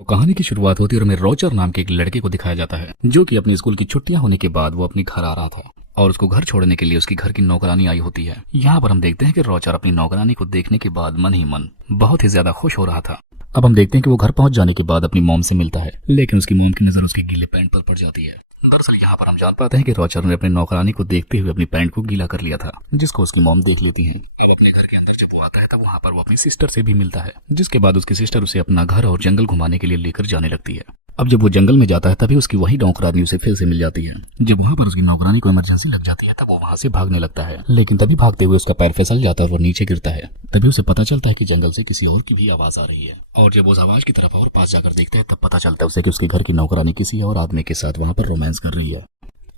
तो कहानी की शुरुआत होती है और हमें रोजर नाम के एक लड़के को दिखाया जाता है जो कि अपने स्कूल की छुट्टियां होने के बाद वो अपनी घर आ रहा था और उसको घर छोड़ने के लिए उसकी घर की नौकरानी आई होती है। यहाँ पर हम देखते हैं कि रोजर अपनी नौकरानी को देखने के बाद मन ही मन बहुत ही ज्यादा खुश हो रहा था। अब हम देखते हैं कि वो घर पहुंच जाने के बाद अपनी मॉम से मिलता है, लेकिन उसकी मॉम की नजर उसके गीले पैंट पर पड़ जाती है। दरअसल यहाँ पर हम जान पाते हैं कि रोजर ने अपनी नौकरानी को देखते हुए अपनी पैंट को गीला कर लिया था, जिसको उसकी मॉम देख लेती है। अब अपने घर के अंदर जब वो आता है तब वहाँ पर वो अपनी सिस्टर से भी मिलता है, जिसके बाद उसकी सिस्टर उसे अपना घर और जंगल घुमाने के लिए लेकर जाने लगती है। अब जब वो जंगल में जाता है तभी उसकी वही नौकरानी उसे फिर से मिल जाती है। जब वहाँ पर उसकी नौकरानी को इमरजेंसी लग जाती है तब वो वहाँ से भागने लगता है, लेकिन तभी भागते हुए उसका पैर फिसल जाता है और वो नीचे गिरता है। तभी उसे पता चलता है कि जंगल से किसी और की भी आवाज आ रही है, और जब उस आवाज की तरफ और पास जाकर देखता है तब पता चलता है उसे कि उसके घर की नौकरानी किसी और आदमी के साथ वहाँ पर रोमांस कर रही है।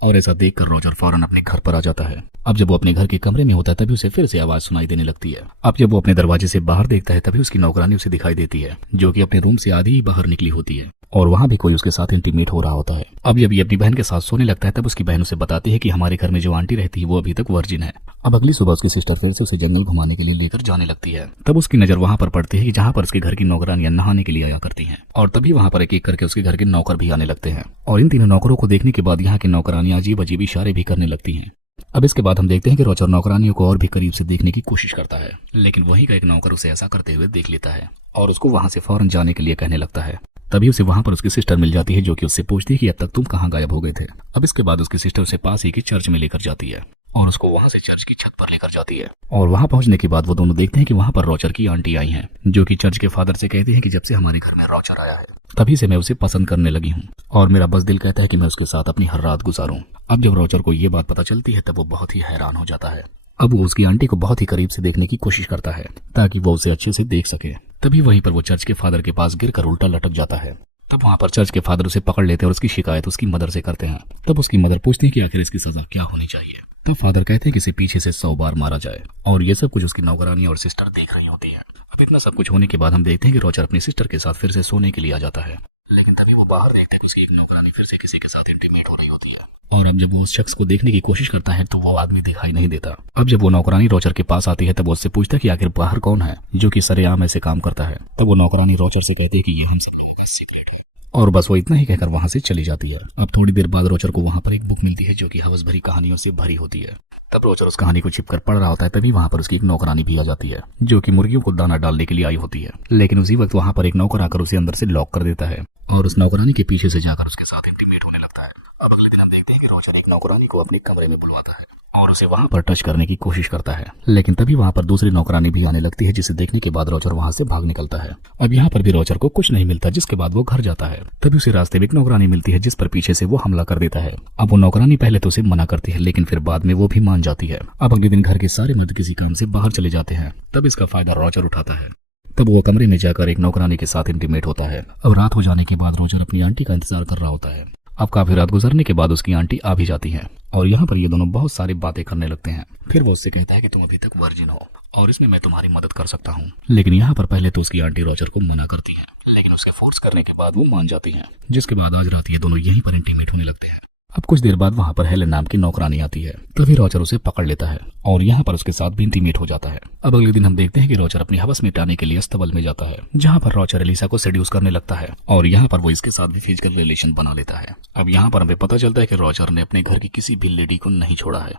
और ऐसा देखकर रोजर फौरन अपने घर पर आ जाता है। अब जब वो अपने घर के कमरे में होता है तभी उसे फिर से आवाज सुनाई देने लगती है। अब जब वो अपने दरवाजे से बाहर देखता है तभी उसकी नौकरानी उसे दिखाई देती है, जो कि अपने रूम से आधी ही बाहर निकली होती है और वहाँ भी कोई उसके साथ इंटीमेट हो रहा होता है। अब जब ये अपनी बहन के साथ सोने लगता है तब उसकी बहन उसे बताती है कि हमारे घर में जो आंटी रहती है वो अभी तक वर्जिन है। अब अगली सुबह उसकी सिस्टर फिर से उसे जंगल घुमाने के लिए लेकर जाने लगती है। तब उसकी नजर वहाँ पर पड़ती है कि जहाँ पर उसके घर की नौकरानियां नहाने के लिए आया करती हैं, और तभी वहाँ पर एक एक करके उसके घर के नौकर भी आने लगते हैं। और इन तीनों नौकरों को देखने के बाद यहाँ की नौकरानियां अजीब अजीब इशारे भी करने लगती हैं। अब इसके बाद हम देखते हैं कि रोजर नौकरानियों को और भी करीब से देखने की कोशिश करता है, लेकिन वहीं का एक नौकर उसे ऐसा करते हुए देख लेता है और उसको वहां से फौरन जाने के लिए कहने लगता है। तभी उसे वहां पर उसकी सिस्टर मिल जाती है, जो कि उससे पूछती है कि अब तक तुम कहाँ गायब हो गए थे। अब इसके बाद उसकी सिस्टर उसे पास ही की चर्च में लेकर जाती है और उसको वहां से चर्च की छत पर लेकर जाती है। और वहां पहुंचने के बाद वो दोनों देखते हैं कि वहां पर रोजर की आंटी आई हैं, जो कि चर्च के फादर से कहती हैं कि जब से हमारे घर में रोजर आया है तभी से मैं उसे पसंद करने लगी हूँ और मेरा बस दिल कहता है कि मैं उसके साथ अपनी हर रात गुजारूं। अब जब रोजर को ये बात पता चलती है तब वो बहुत ही हैरान हो जाता है। अब वो उसकी आंटी को बहुत ही करीब से देखने की कोशिश करता है ताकि वो उसे अच्छे से देख सके। तभी वहीं पर वो चर्च के फादर के पास गिरकर उल्टा लटक जाता है। तब वहां पर चर्च के फादर उसे पकड़ लेते हैं और उसकी शिकायत उसकी मदर से करते हैं। तब उसकी मदर पूछती है कि आखिर इसकी सजा क्या होनी चाहिए। तब फादर कहते हैं कि इसे पीछे से 100 बार मारा जाए, और ये सब कुछ उसकी नौकरानी और सिस्टर देख रही होती है। अब इतना सब कुछ होने के बाद हम देखते हैं कि रोजर अपनी सिस्टर के साथ फिर से सोने के लिए आ जाता है, लेकिन तभी वो बाहर देखते हैं कि उसकी एक नौकरानी फिर से किसी के साथ इंटीमेट हो रही होती है। और अब जब वो उस शख्स को देखने की कोशिश करता है तो वो आदमी दिखाई नहीं देता। अब जब वो नौकरानी रोजर के पास आती है तब वो उससे पूछता है कि आखिर बाहर कौन है जो कि सरेआम ऐसे काम करता है। तब वो नौकरानी रोजर से कहती है कि ये हम सब लोगों का सीक्रेट है, और बस वो इतना ही कहकर वहां से चली जाती है। अब थोड़ी देर बाद रोजर को वहां पर एक बुक मिलती है जो कि हवस भरी कहानियों से भरी होती है। तब रोजर उस कहानी को छिपकर पढ़ रहा होता है, तभी वहां पर उसकी एक नौकरानी भी आ जाती है जो कि मुर्गियों को दाना डालने के लिए आई होती है। लेकिन उसी वक्त वहां पर एक नौकर आकर उसे अंदर से लॉक कर देता है और उस नौकरानी के पीछे से जाकर उसके साथ इंटीमेट होने लगता है। अब अगले दिन हम देखते हैं कि रोजर एक नौकरानी को अपने कमरे में बुलवाता है और उसे वहां पर टच करने की कोशिश करता है, लेकिन तभी वहां पर दूसरी नौकरानी भी आने लगती है, जिसे देखने के बाद रोजर वहां से भाग निकलता है। अब यहाँ पर भी रोजर को कुछ नहीं मिलता, जिसके बाद वो घर जाता है। तभी उसे रास्ते में एक नौकरानी मिलती है जिस पर पीछे से वो हमला कर देता है। अब वो नौकरानी पहले तो उसे मना करती है, लेकिन फिर बाद में वो भी मान जाती है। अब अगले दिन घर के सारे मर्द किसी काम से बाहर चले जाते हैं, तब इसका फायदा रोजर उठाता है। तब वो कमरे में जाकर एक नौकरानी के साथ इंटीमेट होता है। अब रात हो जाने के बाद रोजर अपनी आंटी का इंतजार कर रहा होता है। अब काफी रात गुजरने के बाद उसकी आंटी आ भी जाती है और यहाँ पर ये दोनों बहुत सारी बातें करने लगते हैं। फिर वो उससे कहता है कि तुम अभी तक वर्जिन हो और इसमें मैं तुम्हारी मदद कर सकता हूँ। लेकिन यहाँ पर पहले तो उसकी आंटी रोजर को मना करती है, लेकिन उसके फोर्स करने के बाद वो मान जाती है, जिसके बाद आज रात ये दोनों यहीं पर इंटीमेट होने लगते हैं। अब कुछ देर बाद वहां पर हेलेन नाम की नौकरानी आती है, तभी रोजर उसे पकड़ लेता है और यहाँ पर उसके साथ भी इंटीमेट हो जाता है। अब अगले दिन हम देखते हैं कि रोजर अपनी हवस मिटाने के लिए अस्तबल में जाता है, जहाँ पर रोजर एलिसा को सेड्यूस करने लगता है और यहाँ पर वो इसके साथ भी फिजिकल रिलेशन बना लेता है। अब यहाँ पर हमें पता चलता है कि रोजर ने अपने घर की किसी भी लेडी को नहीं छोड़ा है।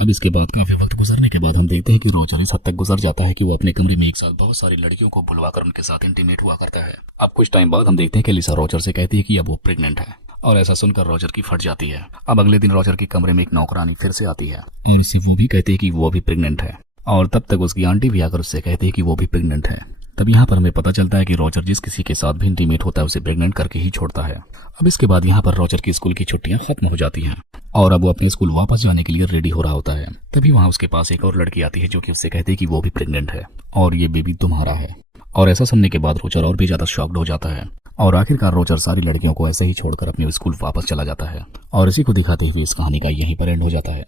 अब इसके बाद काफी वक्त गुजरने के बाद हम देखते हैं कि रोजर इस हद तक गुजर जाता है कि वो अपने कमरे में एक साथ बहुत सारी लड़कियों को बुलवाकर उनके साथ इंटीमेट हुआ करता है। अब कुछ टाइम बाद हम देखते हैं कि एलिसा रोजर से कहती है कि अब वो प्रेग्नेंट है, और ऐसा सुनकर रोजर की फट जाती है। अब अगले दिन रोजर के कमरे में एक नौकरानी फिर से आती है और उससे वो भी कहती है कि वो भी प्रेग्नेंट है, और तब तक उसकी आंटी भी आकर उससे कहती है कि वो भी प्रेग्नेंट है। तब यहाँ पर हमें पता चलता है कि रोजर जिस किसी के साथ भी इंटीमेट होता है उसे प्रेग्नेंट करके ही छोड़ता है। अब इसके बाद यहाँ पर रोजर की स्कूल की छुट्टियां खत्म हो जाती हैं और अब वो अपने स्कूल वापस जाने के लिए रेडी हो रहा होता है। तभी वहाँ उसके पास एक और लड़की आती है जो कि उससे कहती है कि वो भी प्रेग्नेंट है और ये बेबी तुम्हारा है। और ऐसा सुनने के बाद रोजर और भी ज्यादा शॉक्ड हो जाता है और आखिरकार रोजर सारी लड़कियों को ऐसे ही छोड़कर अपने स्कूल वापस चला जाता है। और इसी को दिखाते हुए इस कहानी का यहीं पर एंड हो जाता है।